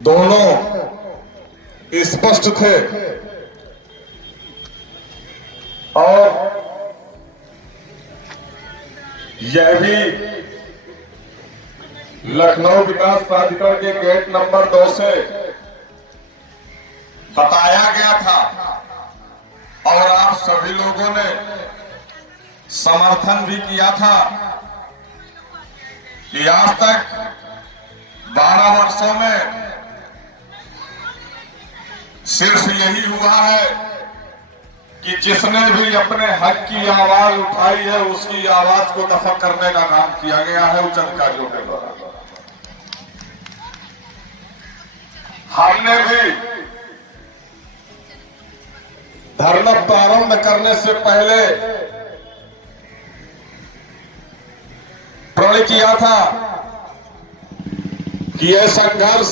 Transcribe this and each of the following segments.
दोनों स्पष्ट थे और यह भी लखनऊ विकास प्राधिकरण के गेट नंबर 2 से बताया गया था और आप सभी लोगों ने समर्थन भी किया था कि आज तक 12 वर्षों में सिर्फ यही हुआ है कि जिसने भी अपने हक की आवाज उठाई है उसकी आवाज को दफा करने का काम किया गया है उच्च अधिकारियों के द्वारा। हमने भी धरना प्रारंभ करने से पहले प्रण किया था कि यह संघर्ष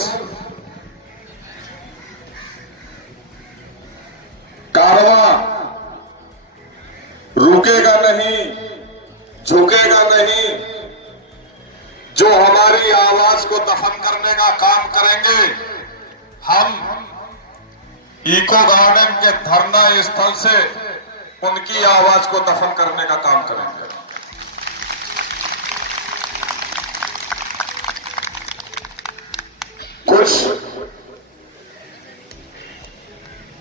कारवां रुकेगा नहीं, झुकेगा नहीं। जो हमारी आवाज को दफन करने का काम करेंगे, हम इको गार्डन के धरना स्थल से उनकी आवाज को दफन करने का काम करेंगे। कुछ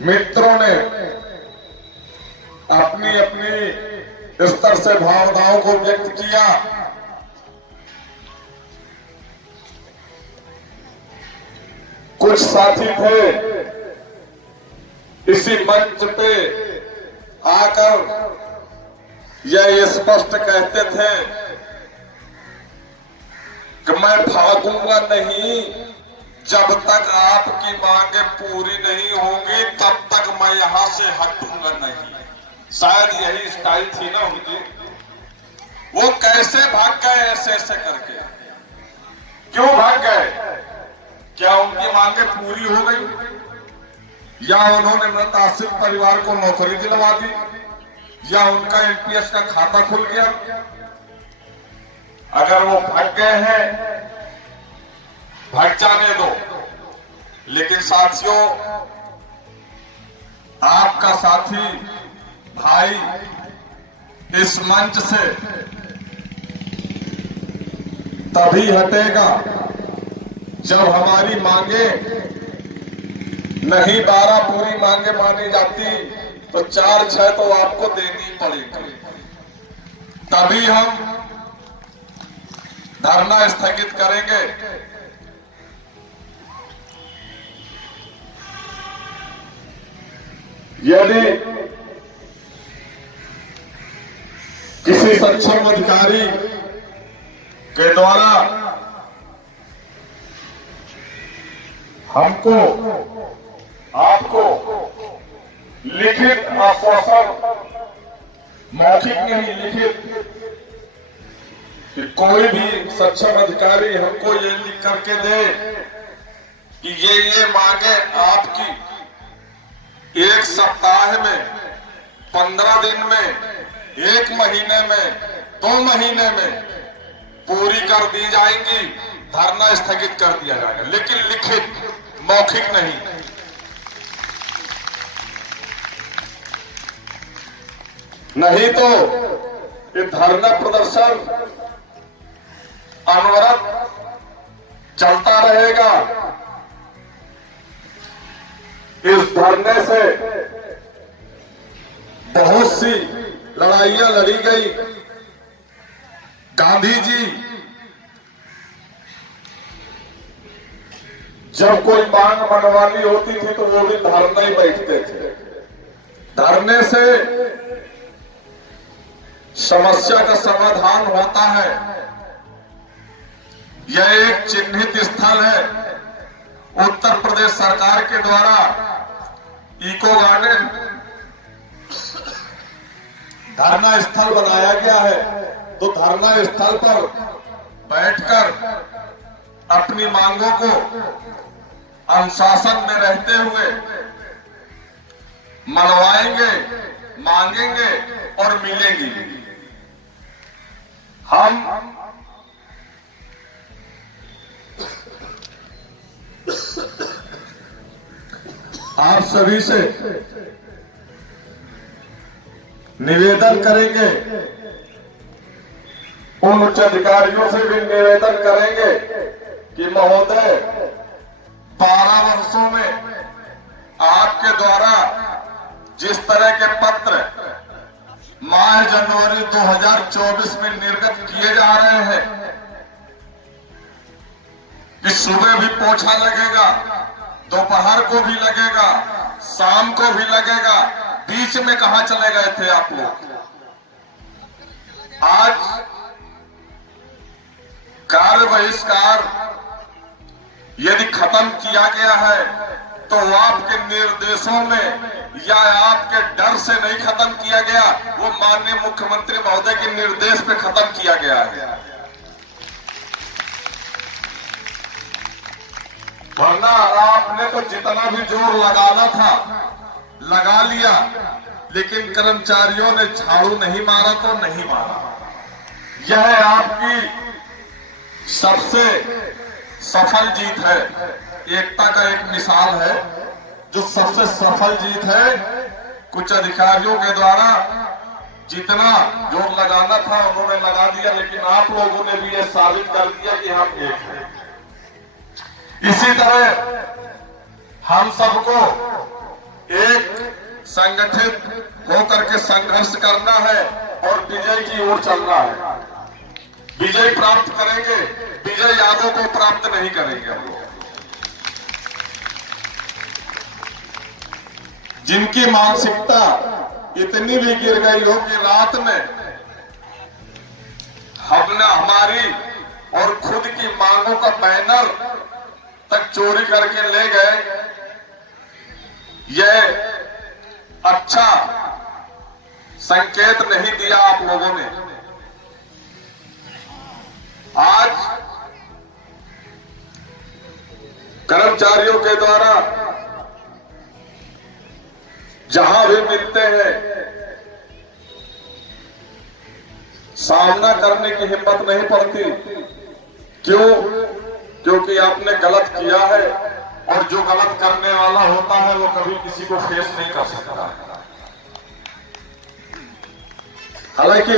मित्रों ने अपनी अपनी स्तर से भावनाओं को व्यक्त किया। कुछ साथी थे इसी मंच पे आकर यह स्पष्ट कहते थे कि मैं भागूंगा नहीं, जब तक आपकी मांगे पूरी नहीं होंगी तब तक मैं यहां से हटूंगा नहीं। शायद यही स्टाइल थी ना उनकी। वो कैसे भाग गए ऐसे ऐसे करके? क्यों भाग गए? क्या उनकी मांगे पूरी हो गई या उन्होंने मुतासिर परिवार को नौकरी दिलवा दी या उनका एनपीएस का खाता खुल गया? अगर वो भाग गए हैं भाग जाने दो, लेकिन साथियों आपका साथी भाई इस मंच से तभी हटेगा जब हमारी मांगे नहीं 12 पूरी मांगे मानी जाती तो 4-6 तो आपको देनी पड़ेगी। तभी हम धरना स्थगित करेंगे। यदि किसी सक्षम अधिकारी के द्वारा हमको आपको लिखित आश्वासन, मौखिक नहीं लिखित, कि कोई भी सक्षम अधिकारी हमको ये लिख करके दे कि ये मांगे आपकी 1 सप्ताह में, 15 दिन में, 1 महीने में, 2 महीने में पूरी कर दी जाएंगी, धरना स्थगित कर दिया जाएगा, लेकिन लिखित, मौखिक नहीं। नहीं तो ये धरना प्रदर्शन अनवरत चलता रहेगा। इस धरने से बहुत सी लड़ाइयां लड़ी गई। गांधी जी जब कोई मांग मनवानी होती थी तो वो भी धरने ही बैठते थे। धरने से समस्या का समाधान होता है। यह एक चिन्हित स्थल है। उत्तर प्रदेश सरकार के द्वारा इको गार्डन धरना स्थल बनाया गया है, तो धरना स्थल पर बैठकर अपनी मांगों को अनुशासन में रहते हुए मनवाएंगे, मांगेंगे और मिलेंगी। हम आप सभी से निवेदन करेंगे, उन उच्च अधिकारियों से भी निवेदन करेंगे कि महोदय 12 वर्षों में आपके द्वारा जिस तरह के पत्र मार्च जनवरी 2024 में निर्गत किए जा रहे हैं कि सुबह भी पोछा लगेगा, दोपहर को भी लगेगा, शाम को भी लगेगा, बीच में कहां चले गए थे आप लोग? आज कार्य बहिष्कार यदि खत्म किया गया है तो आपके निर्देशों में या आपके डर से नहीं खत्म किया गया, वो माननीय मुख्यमंत्री महोदय के निर्देश पे खत्म किया गया है। वरना आपने तो जितना भी जोर लगाना था लगा लिया, लेकिन कर्मचारियों ने झाड़ू नहीं मारा तो नहीं मारा। यह आपकी सबसे सफल जीत है, एकता का एक मिसाल है। जो सबसे सफल जीत है, कुछ अधिकारियों के द्वारा जितना जोर लगाना था उन्होंने लगा दिया, लेकिन आप लोगों ने भी यह साबित कर दिया कि हम एक हैं। इसी तरह हम सबको एक संगठित होकर के संघर्ष करना है और विजय की ओर चलना है। विजय प्राप्त करेंगे, विजय यादों को प्राप्त नहीं करेंगे हम लोग। जिनकी मानसिकता इतनी भी गिर गई हो कि रात में हमने हमारी और खुद की मांगों का बैनर तक चोरी करके ले गए, यह अच्छा संकेत नहीं दिया आप लोगों ने। आज कर्मचारियों के द्वारा जहां भी मिलते हैं सामना करने की हिम्मत नहीं पड़ती। क्यों? क्योंकि आपने गलत किया है और जो गलत करने वाला होता है वो कभी किसी को फेस नहीं कर सकता। हालांकि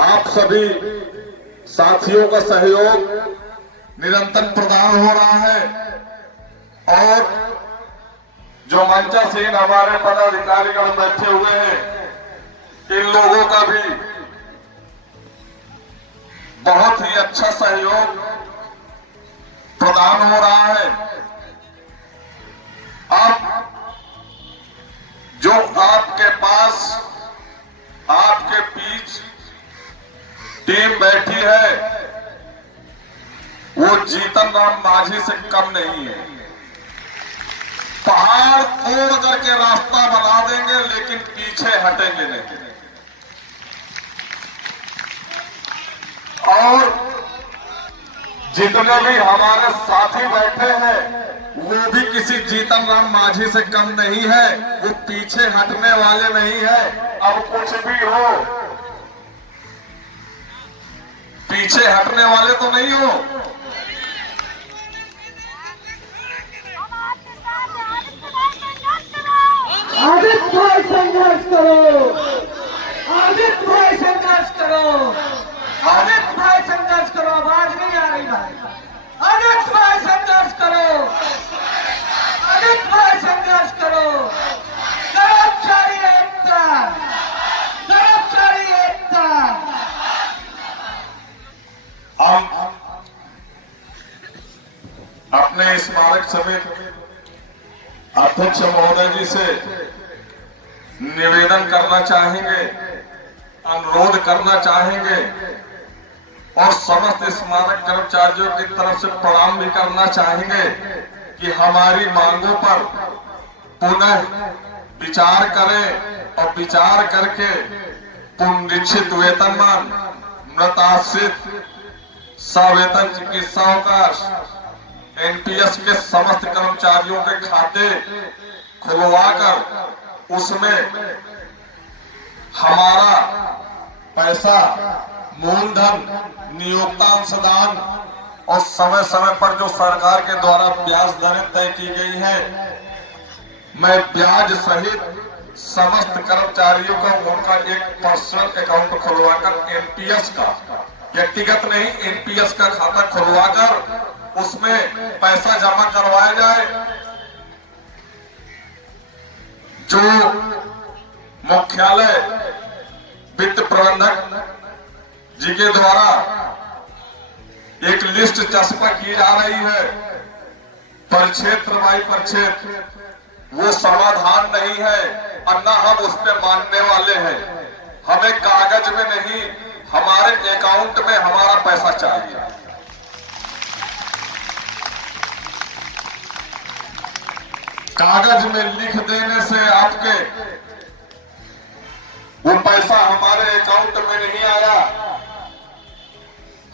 आप सभी साथियों का सहयोग निरंतर प्रदान हो रहा है और जो मंचासीन हमारे पदाधिकारीगण बैठे हुए हैं, इन लोगों का भी बहुत ही अच्छा सहयोग प्रदान हो रहा है। अब जो आपके पास, आपके बीच टीम बैठी है, वो जीतन राम मांझी से कम नहीं है। पहाड़ तोड़ करके रास्ता बना देंगे, लेकिन पीछे हटेंगे नहीं। और जितने भी हमारे साथी बैठे हैं वो भी किसी जीतन राम मांझी से कम नहीं है, वो पीछे हटने वाले नहीं है। अब कुछ भी हो, पीछे हटने वाले तो नहीं हो। आदित्य भाई संघर्ष करो, आदित्य भाई संघर्ष करो, आदित्य भाई संघर्ष करो। आवाज नहीं आ रही भाई। आदित्य भाई संघर्ष करो, आदित्य भाई संघर्ष करो। कर्मचारी एकता, कर्मचारी एकता। हम अपने स्मारक समिति अध्यक्ष महोदय जी से निवेदन करना चाहेंगे, अनुरोध करना चाहेंगे और समस्त स्मारक कर्मचारियों की तरफ से प्रणाम भी करना चाहेंगे कि हमारी मांगों पर पुनः विचार करें और विचार करके पुनरीक्षित वेतनमान, मृताश्रित, सवेतन चिकित्सा अवकाश, एनपीएस के समस्त कर्मचारियों के खाते खुलवाकर उसमें हमारा पैसा, मूलधन, नियोक्ता अंशदान और समय समय पर जो सरकार के द्वारा ब्याज दरें तय की गई है, मैं ब्याज सहित समस्त कर्मचारियों को उनका एक पर्सनल अकाउंट खुलवाकर एनपीएस का, व्यक्तिगत नहीं एनपीएस का खाता खुलवाकर उसमें पैसा जमा करवाया जाए। जो मुख्यालय वित्त प्रबंधक जी के द्वारा एक लिस्ट चस्पा की जा रही है परिक्षेत्र बाई परिक्षेत्र, वो समाधान नहीं है और न हम उस पर मानने वाले हैं। हमें कागज में नहीं, हमारे अकाउंट में हमारा पैसा चाहिए। कागज में लिख देने से आपके वो पैसा हमारे अकाउंट में नहीं आया।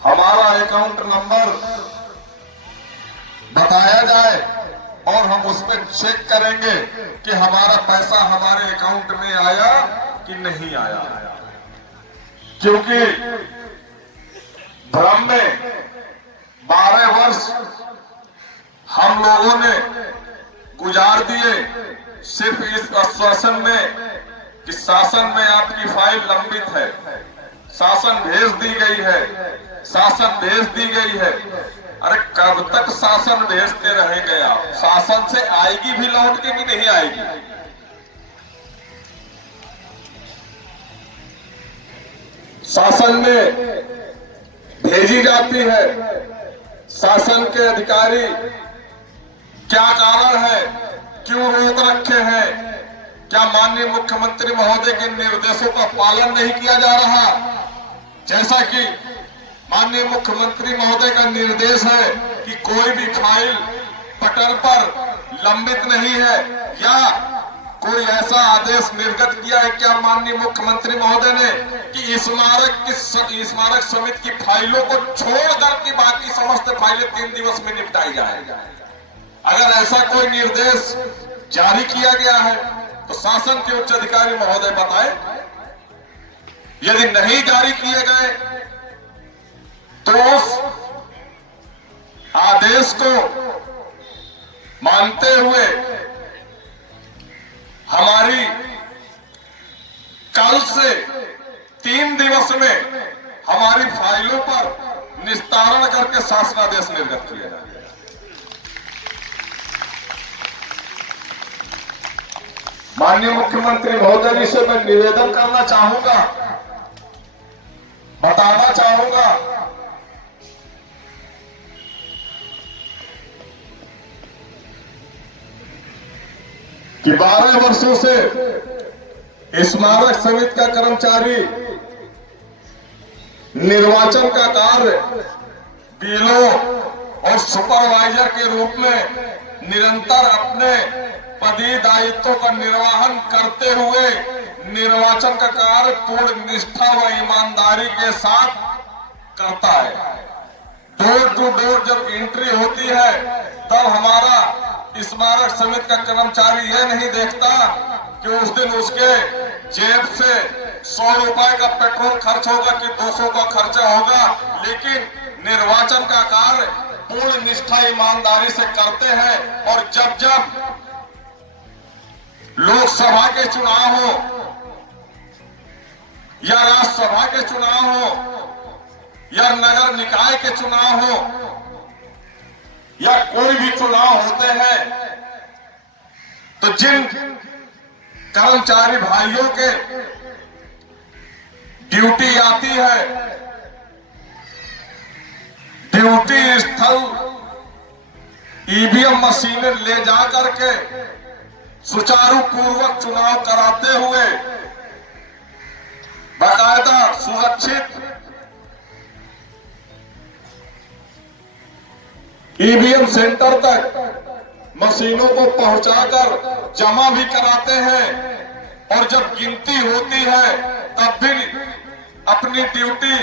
हमारा अकाउंट नंबर बताया जाए और हम उसमें चेक करेंगे कि हमारा पैसा हमारे अकाउंट में आया कि नहीं आया। क्योंकि भ्रम में 12 वर्ष हम लोगों ने गुजार दिए सिर्फ इस आश्वासन में कि शासन में आपकी फाइल लंबित है, शासन भेज दी गई है, शासन भेज दी गई है। अरे कब तक शासन भेजते रहेंगे आप? शासन से आएगी भी लौट के कि नहीं आएगी? शासन में भेजी जाती है। शासन के अधिकारी क्या कारण है, क्यों रोक रखे हैं? क्या माननीय मुख्यमंत्री महोदय के निर्देशों का पालन नहीं किया जा रहा? जैसा कि माननीय मुख्यमंत्री महोदय का निर्देश है कि कोई भी फाइल पटल पर लंबित नहीं है, या कोई ऐसा आदेश निर्गत किया है क्या माननीय मुख्यमंत्री महोदय ने कि स्मारक समिति की फाइलों को छोड़कर की बाकी समस्त फाइलें 3 दिवस में निपटाई जाए? अगर ऐसा कोई निर्देश जारी किया गया है तो शासन के उच्च अधिकारी महोदय बताएं। यदि नहीं जारी किए गए तो उस आदेश को मानते हुए हमारी कल से 3 दिवस में हमारी फाइलों पर निस्तारण करके शासनादेश निर्गत किया जाए। माननीय मुख्यमंत्री महोदय जी से मैं निवेदन करना चाहूंगा, बताना चाहूंगा कि 12 वर्षों से स्मारक समिति का कर्मचारी निर्वाचन का कार्य बीएलओ और सुपरवाइजर के रूप में निरंतर अपने पदीय दायित्वों का निर्वहन करते हुए निर्वाचन का कार्य पूर्ण निष्ठा व ईमानदारी के साथ करता है। डोर टू डोर जब एंट्री होती है तब हमारा स्मारक समिति का कर्मचारी यह नहीं देखता कि उस दिन उसके जेब से 100 रुपए का पेट्रोल खर्च होगा कि 200 का खर्चा होगा, लेकिन निर्वाचन का कार्य पूर्ण निष्ठा ईमानदारी से करते हैं। और जब जब लोकसभा के चुनाव हो या राज्यसभा के चुनाव हो या नगर निकाय के चुनाव हो या कोई भी चुनाव होते हैं, तो जिन कर्मचारी भाइयों के ड्यूटी आती है, ड्यूटी स्थल ईवीएम मशीनें ले जा करके सुचारू पूर्वक चुनाव कराते हुए बाकायदा सुरक्षित ईवीएम सेंटर तक मशीनों को पहुंचाकर जमा भी कराते हैं। और जब गिनती होती है तब भी अपनी ड्यूटी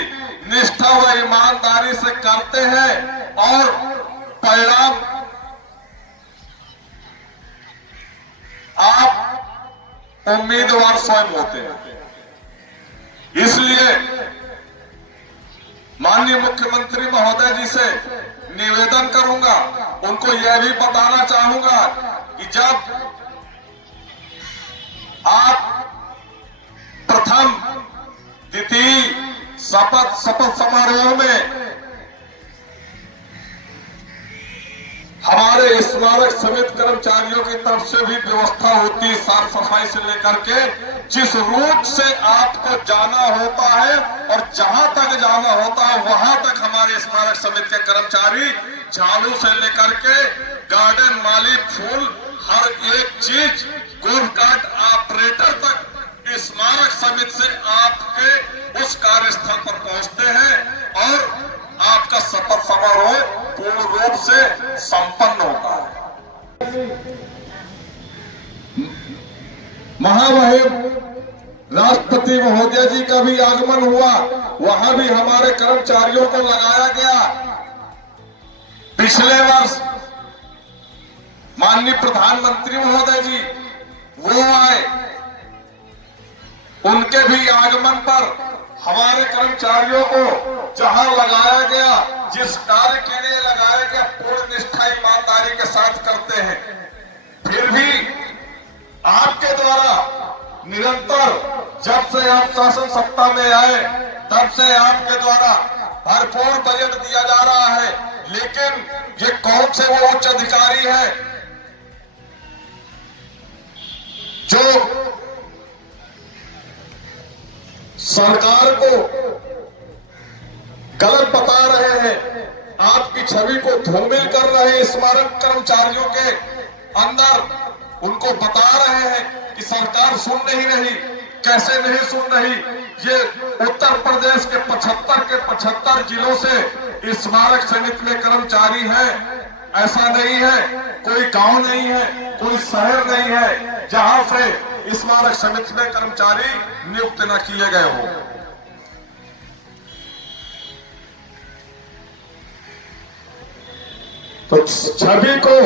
निष्ठा व ईमानदारी से करते हैं और परिणाम आप उम्मीदवार स्वयं होते हैं। इसलिए माननीय मुख्यमंत्री महोदय जी से निवेदन करूंगा, उनको यह भी बताना चाहूंगा कि जब आप प्रथम द्वितीय शपथ समारोह में हमारे स्मारक समिति कर्मचारियों की तरफ से भी व्यवस्था होती है, साफ सफाई से लेकर के जिस रूट से आपको जाना होता है और जहां तक जाना होता है वहां तक हमारे स्मारक समिति के कर्मचारी झाड़ू से लेकर के गार्डन माली, फूल, हर एक चीज, गोल्फ कार्ट ऑपरेटर तक स्मारक समिति से आपके उस कार्यस्थल पर पहुंचते हैं और आपका शपथ समारोह पूर्ण रूप से संपन्न होता है। महामहिम राष्ट्रपति महोदय जी का भी आगमन हुआ, वहां भी हमारे कर्मचारियों को लगाया गया। पिछले वर्ष माननीय प्रधानमंत्री महोदय जी वो आए, उनके भी आगमन पर हमारे कर्मचारियों को जहां लगाया गया, जिस कार्य के लिए लगाया गया, पूर्ण निष्ठा ईमानदारी के साथ करते हैं। फिर भी आपके द्वारा निरंतर जब से आप शासन सत्ता में आए तब से आपके द्वारा भरपूर बजट दिया जा रहा है, लेकिन ये कौन से वो उच्च अधिकारी है जो सरकार को गलत बता रहे हैं, आपकी छवि को धूमिल कर रहे हैं। स्मारक कर्मचारियों के अंदर उनको बता रहे हैं कि सरकार सुन नहीं रही। कैसे नहीं सुन रही? ये उत्तर प्रदेश के 75 जिलों से स्मारक समिति में कर्मचारी हैं। ऐसा नहीं है, कोई गांव नहीं है, कोई शहर नहीं है जहां से स्मारक समिति में कर्मचारी नियुक्त न किए गए हो। तो छवि को,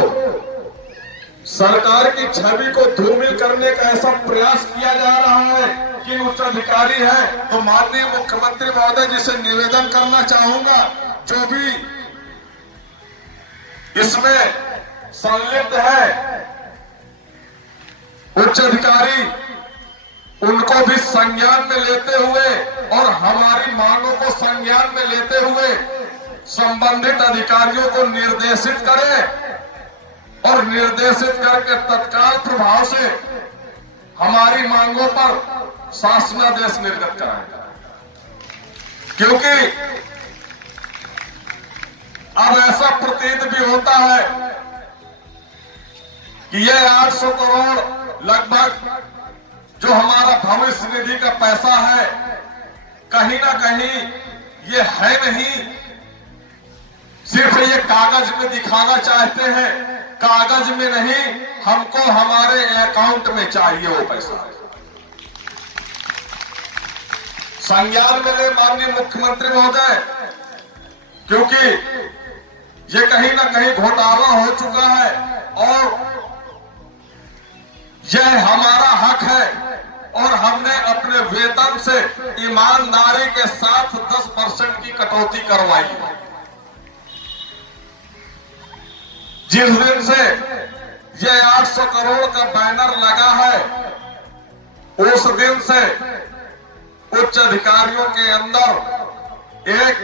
सरकार की छवि को धूमिल करने का ऐसा प्रयास किया जा रहा है कि उच्च अधिकारी है। तो माननीय मुख्यमंत्री महोदय जी से निवेदन करना चाहूंगा, जो भी इसमें संलिप्त है उच्च अधिकारी, उनको भी संज्ञान में लेते हुए और हमारी मांगों को संज्ञान में लेते हुए संबंधित अधिकारियों को निर्देशित करें और निर्देशित करके तत्काल प्रभाव से हमारी मांगों पर शासनादेश निर्गत कराएं। क्योंकि अब ऐसा प्रतीत भी होता है कि यह 800 करोड़ लगभग जो हमारा भविष्य निधि का पैसा है, कहीं ना कहीं ये है नहीं, सिर्फ ये कागज में दिखाना चाहते हैं। कागज में नहीं, हमको हमारे अकाउंट में चाहिए वो पैसा। संज्ञान में ले माननीय मुख्यमंत्री महोदय, क्योंकि ये कहीं ना कहीं घोटाला हो चुका है और यह हमारा हक है और हमने अपने वेतन से ईमानदारी के साथ 10% की कटौती करवाई है। जिस दिन से ये 800 करोड़ का बैनर लगा है, उस दिन से उच्च अधिकारियों के अंदर एक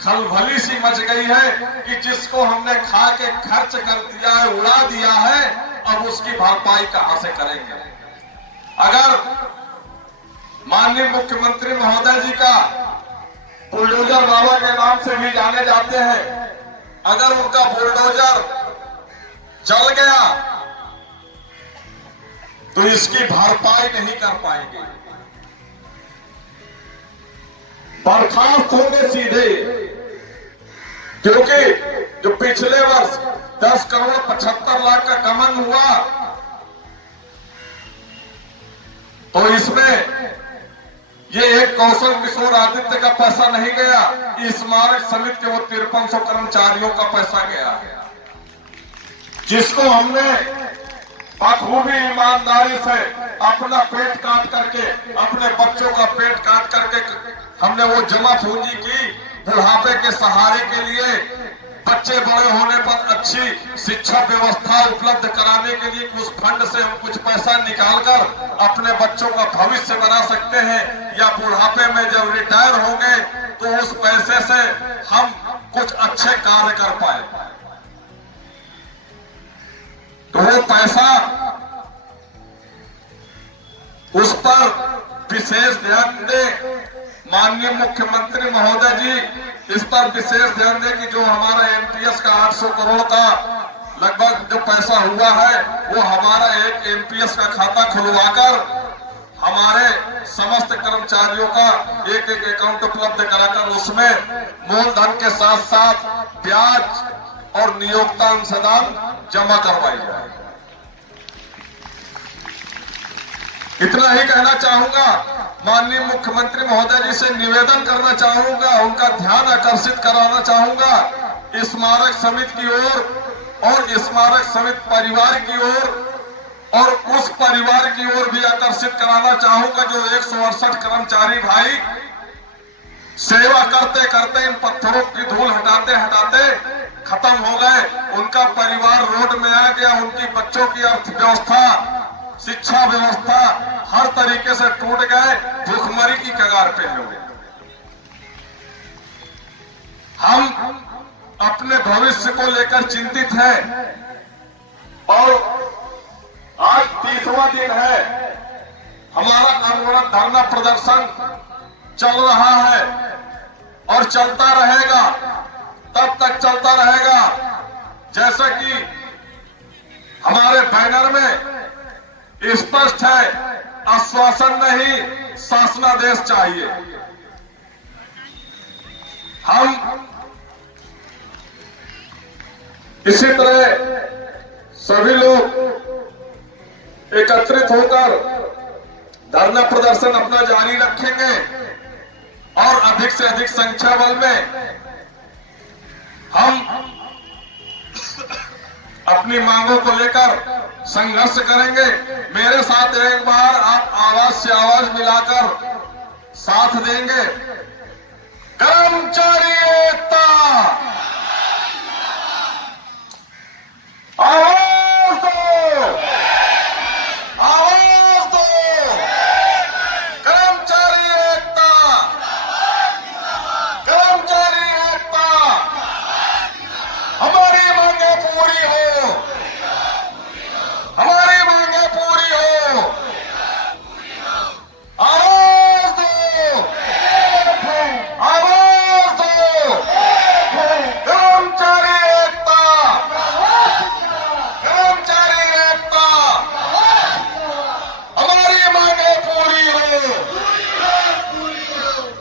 खलबली सी मच गई है कि जिसको हमने खा के खर्च कर दिया है, उड़ा दिया है, अब उसकी भरपाई कहां से करेंगे। अगर माननीय मुख्यमंत्री महोदय जी का बुलडोजर बाबा के नाम से भी जाने जाते हैं, अगर उनका बुलडोजर चल गया तो इसकी भरपाई नहीं कर पाएंगे, बर्खास्त होंगे सीधे। क्योंकि जो पिछले वर्ष 10 करोड़ 75 लाख का गमन हुआ, तो इसमें ये एक कौशल किशोर आदित्य का पैसा नहीं गया, स्मारक समिति के वो 5300 कर्मचारियों का पैसा गया, जिसको हमने बखूबी ईमानदारी से अपना पेट काट करके, अपने बच्चों का पेट काट करके हमने वो जमा पूंजी की, बुढ़ापे के सहारे के लिए बच्चे बड़े होने पर अच्छी शिक्षा व्यवस्था उपलब्ध कराने के लिए उस फंड से हम कुछ पैसा निकालकर अपने बच्चों का भविष्य बना सकते हैं, या बुढ़ापे में जब रिटायर होंगे तो उस पैसे से हम कुछ अच्छे कार्य कर पाए। तो वो पैसा, उस पर विशेष ध्यान दें। माननीय मुख्यमंत्री महोदय जी इस पर विशेष ध्यान दें कि जो हमारा एमपीएस का 800 करोड़ का लगभग जो पैसा हुआ है वो हमारा एक एमपीएस का खाता खुलवाकर हमारे समस्त कर्मचारियों का एक एक अकाउंट उपलब्ध कराकर उसमें मूलधन के साथ साथ ब्याज और नियोक्ता अंशदान जमा करवाई जाए। इतना ही कहना चाहूंगा। माननीय मुख्यमंत्री महोदय जी से निवेदन करना चाहूंगा, उनका ध्यान आकर्षित कराना चाहूंगा स्मारक समिति की ओर और स्मारक समिति परिवार की ओर, और उस परिवार की ओर भी आकर्षित कराना चाहूंगा जो 168 कर्मचारी भाई सेवा करते करते इन पत्थरों की धूल हटाते हटाते खत्म हो गए। उनका परिवार रोड में आ गया, उनकी बच्चों की अर्थव्यवस्था, शिक्षा व्यवस्था हर तरीके से टूट गए, भूखमरी की कगार पे हो गए। हम अपने भविष्य को लेकर चिंतित हैं और आज 30वां दिन है, हमारा अनवरत धरना प्रदर्शन चल रहा है और चलता रहेगा, तब तक चलता रहेगा जैसा कि हमारे बैनर में स्पष्ट है, आश्वासन नहीं शासनादेश चाहिए। हम इसी तरह सभी लोग एकत्रित होकर धरना प्रदर्शन अपना जारी रखेंगे और अधिक से अधिक संख्या बल में हम अपनी मांगों को लेकर संघर्ष करेंगे। मेरे साथ एक बार आप आवाज से आवाज मिलाकर साथ देंगे। कर्मचारी एकता, आवाज दो, आवाज दो, कर्मचारी एकता, कर्मचारी एकता, हमारी मांगे पूरी हो, हमारी मांगे पूरी हो, आवाज दो, आवाज दो, कर्मचारी एकता, कर्मचारी एकता, हमारी मांगे पूरी हो,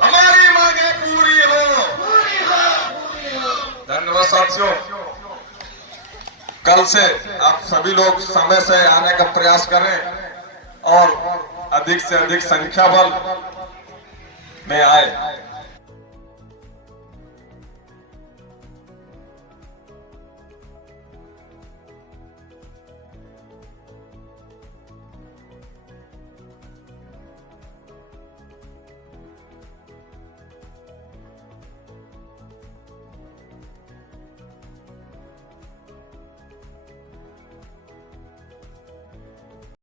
हमारी मांगे पूरी हो। धन्यवाद साथियों। कल से आप सभी लोग समय से आने का प्रयास करें और अधिक से अधिक संख्या बल में आए।